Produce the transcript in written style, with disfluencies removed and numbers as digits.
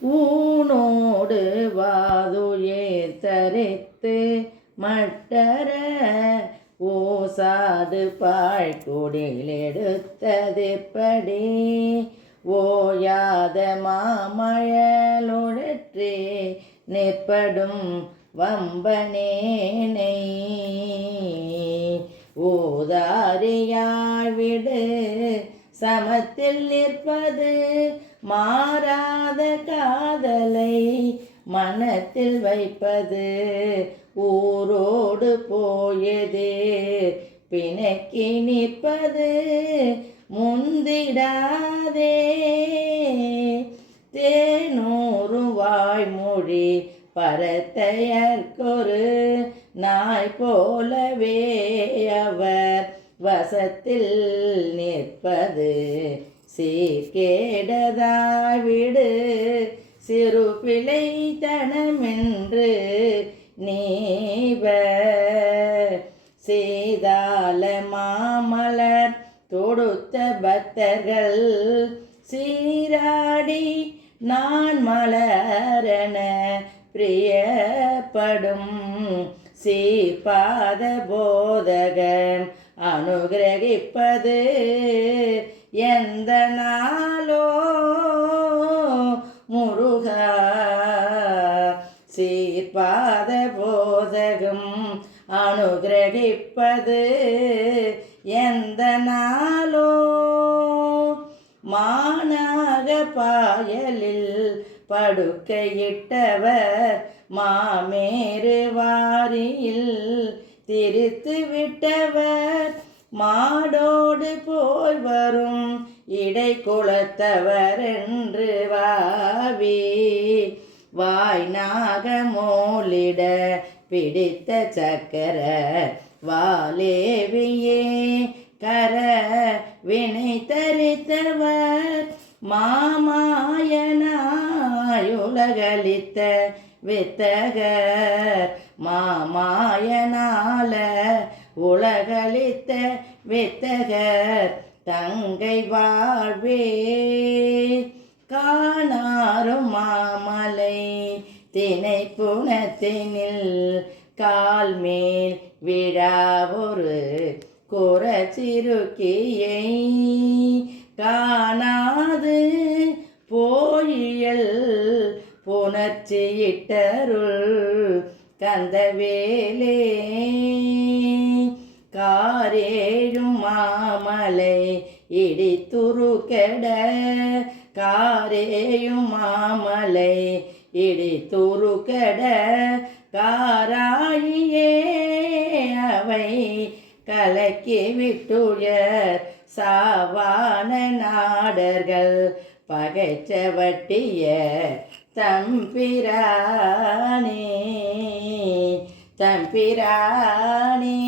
ஊனோடு வாதுயிர் தரித்து மட்டர ஓசாது பாழ்குடில் எடுத்ததெப்படி ஓயாத மாமழலுழற்றே நிற்படும் வம்பனேனை ஓதாரியாய் விடு சமத்தில் நிற்பது மாறாத காதலை மனத்தில் வைப்பது ஊரோடு போயது பிணக்கி நிற்பது முந்திடாதே தேனூறும் வாய்மொழி பரத்தையர்க்கொரு நாய் போலவே அவர் வசத்தில் நிற்பது சீர்கேடதாய் விடு சிறு பிழைத்தனமென்று நீவ செய்தால மாமலர் தொடுத்த பக்தர்கள் சீராடி நான் மலரண பிரியப்படும் சீபாத போதகம் அனுகிரகிப்பது எந்த நாளோ முருகா சீர்பாத போதகம் அனுகிரகிப்பது எந்த நாளோ மானாக பாயலில் படுக்கையிட்டவர் மாமேறு வாரியில் திரித்து விட்டவர் மாடோடு போய் வரும் இடை குலத்தவர் என்று வாவி வாய்நாக மோலிட பிடித்த சக்கர வாலேவியே கர வினை தரித்தவர் மாமாயனாயுலகளித்த வித்தகர் மாமாயனால உலகளித்த வித்தகர் தங்கை வாழ்வே காணாரும் மாமலை தினை புனத்தினில் கால் மேல் விழா ஒரு குறச்சிறுக்கியை காணாது போயியல் புணர்ச்சியிட்டருள் கந்தவேலே காரேழும் மாமலை இடித்துருக்கெட காரேயும் மாமலை இடித்துருக்கெட காராயியே அவை கலக்கி விட்டுயர் சாவான நாடர்கள் பகைச்சவட்டிய தம்பிரானே தம்பிரானே